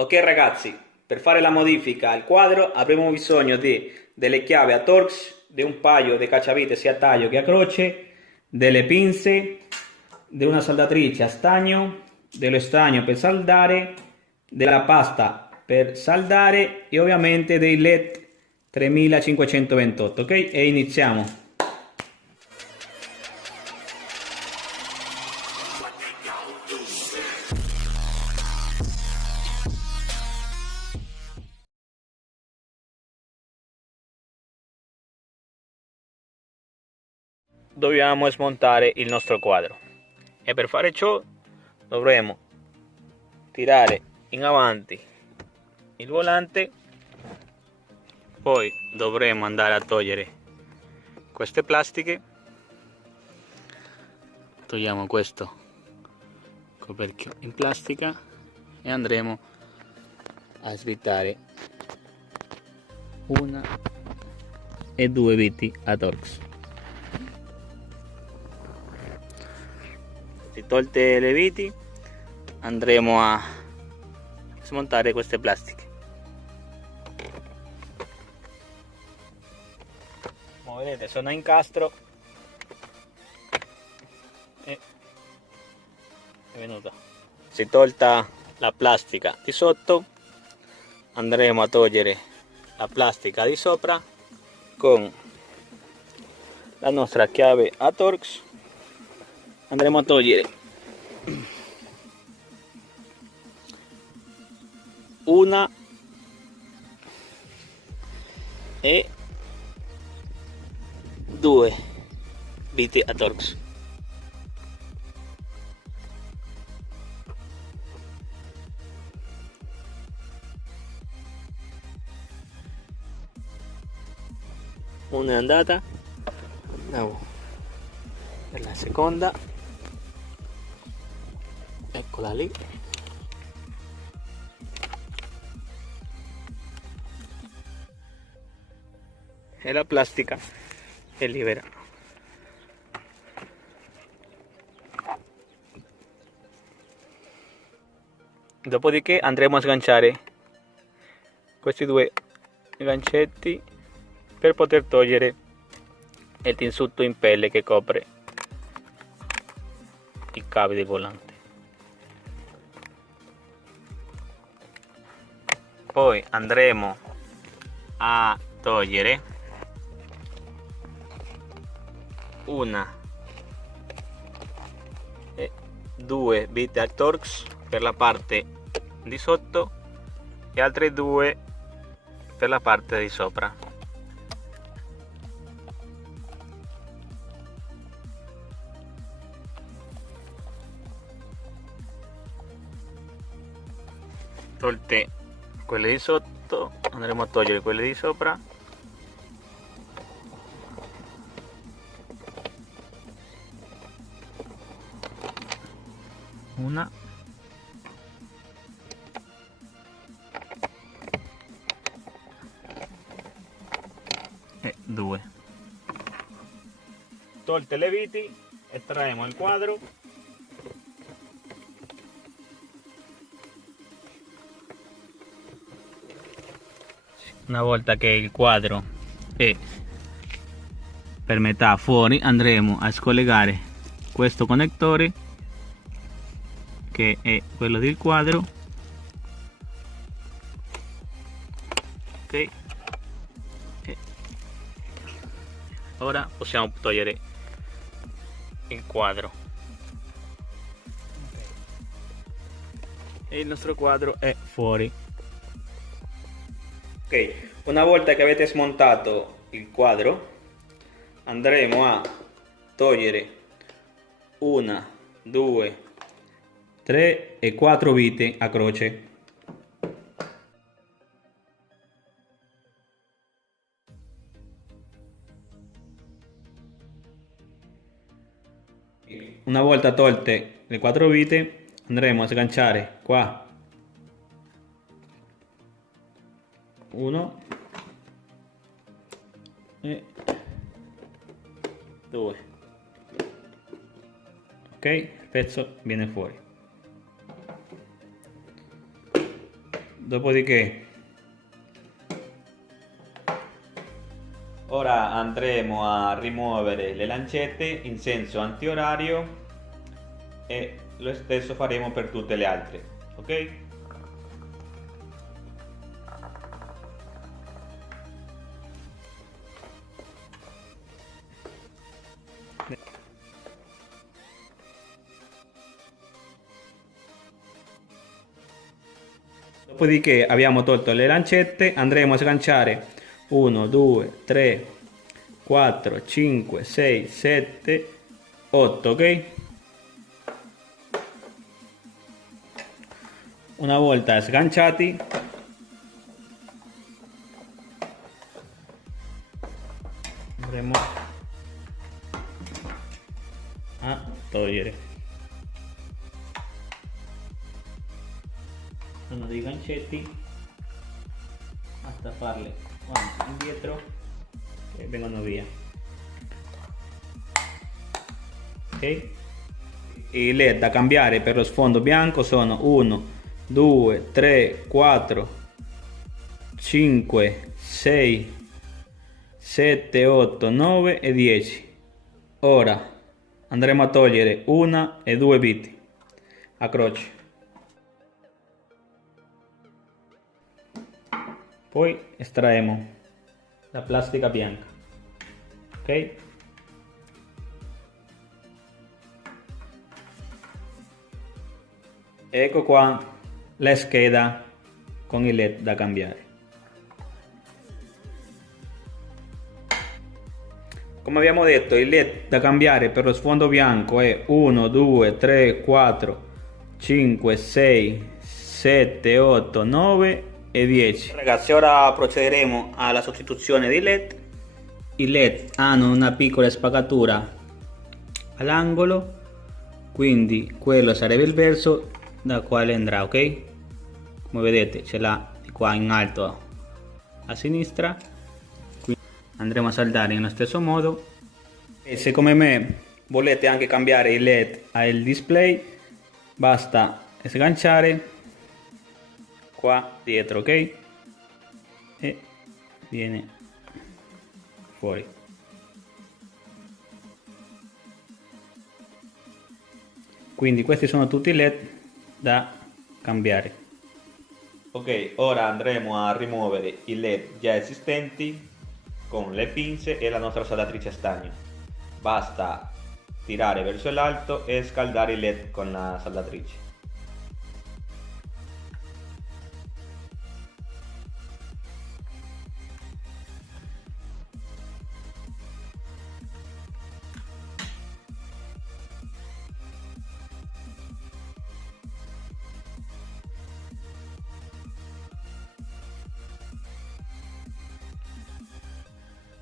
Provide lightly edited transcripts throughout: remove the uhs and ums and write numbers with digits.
Ok ragazzi, per fare la modifica al quadro avremo bisogno delle chiavi a Torx, di un paio di cacciavite sia a taglio che a croce, delle pinze, di una saldatrice a stagno, dello stagno per saldare, della pasta per saldare e ovviamente dei LED 3528, ok? E iniziamo. Dobbiamo smontare il nostro quadro e per fare ciò dovremo tirare in avanti il volante, poi dovremo andare a togliere queste plastiche, togliamo questo coperchio in plastica e andremo a svitare una e due viti a Torx. Tolte le viti andremo a smontare queste plastiche. Come vedete sono a incastro e è venuta. Si tolta la plastica di sotto, andremo a togliere la plastica di sopra con la nostra chiave a Torx. Andremo a togliere una e due viti a Torx. Una è andata, andiamo per la seconda, eccola lì. E la plastica è libera. Dopodiché andremo a sganciare questi due gancetti per poter togliere il tessuto in pelle che copre i cavi del volante. Poi andremo a togliere una e due viti al Torx per la parte di sotto e altre due per la parte di sopra. Tolte quelle di sotto andremo a togliere quelle di sopra. Una e due. Tolte le viti, estraemo il quadro. Una volta che il quadro è per metà fuori andremo a scollegare questo connettore che è quello del quadro, ok, e ora possiamo togliere il quadro e il nostro quadro è fuori. Ok, una volta che avete smontato il quadro andremo a togliere una, due, 3 e 4 viti a croce. Una volta tolte le 4 viti andremo a sganciare qua 1 e 2, ok, il pezzo viene fuori. dopodiché ora andremo a rimuovere le lancette in senso antiorario e lo stesso faremo per tutte le altre, ok? Dopodiché abbiamo tolto le lancette, andremo a sganciare 1, 2, 3, 4, 5, 6, 7, 8, ok? Una volta sganciati andremo a togliere uno dei gancetti, a staffarle avanti e indietro e vengono via, ok? I led da cambiare per lo sfondo bianco sono 1, 2, 3, 4, 5, 6, 7, 8, 9 e 10. Ora andremo a togliere una e due viti a croce. Poi estraemo la plastica bianca, ok? Ecco qua la scheda con i led da cambiare. Come abbiamo detto, il led da cambiare per lo sfondo bianco è 1, 2, 3, 4, 5, 6, 7, 8, 9 e 10. Ragazzi, ora procederemo alla sostituzione dei led. I led hanno una piccola spaccatura all'angolo, quindi quello sarebbe il verso da quale andrà, ok? Come vedete ce l'ha di qua in alto a sinistra, quindi andremo a saldare nello stesso modo. E se come me volete anche cambiare il led al display, basta sganciare qua dietro, ok? E viene fuori. Quindi questi sono tutti i led da cambiare. Ok, ora andremo a rimuovere i led già esistenti con le pinze e la nostra saldatrice a stagno. Basta tirare verso l'alto e scaldare i led con la saldatrice.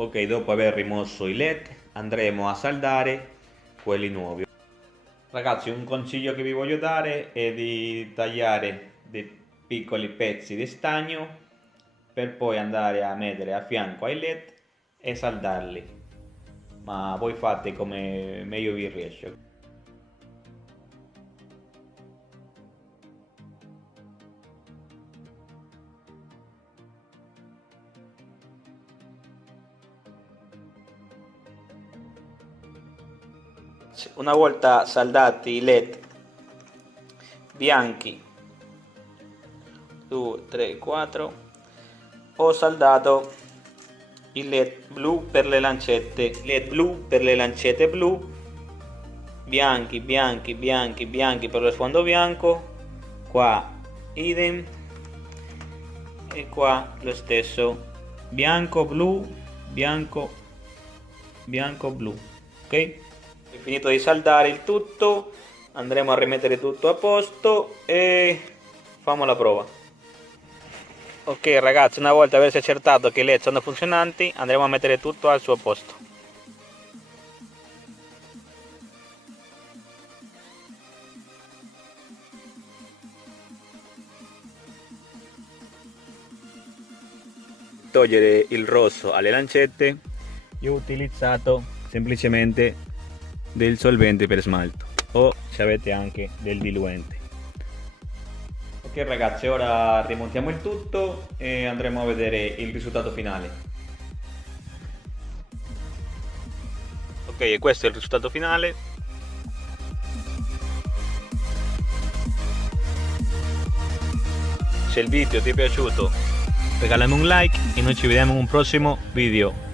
Ok, dopo aver rimosso i led andremo a saldare quelli nuovi. Ragazzi, un consiglio che vi voglio dare è di tagliare dei piccoli pezzi di stagno per poi andare a mettere a fianco ai led e saldarli, ma voi fate come meglio vi riesce. Una volta saldati i led bianchi 2, 3, 4, ho saldato il led blu per le lancette, led blu per le lancette blu, bianchi, bianchi, bianchi, bianchi per lo sfondo bianco, qua idem e qua lo stesso, bianco, blu, bianco, bianco, blu, ok? Finito di saldare il tutto, andremo a rimettere tutto a posto e facciamo la prova. Ok ragazzi, una volta aversi accertato che i led sono funzionanti, andremo a mettere tutto al suo posto. Togliere il rosso alle lancette, io ho utilizzato semplicemente del solvente per smalto o se avete anche del diluente. Ok, Ok ragazzi, ora rimontiamo il tutto e andremo a vedere il risultato finale. Ok, e questo è il risultato finale. Se il video ti è piaciuto regalami un like e noi ci vediamo in un prossimo video.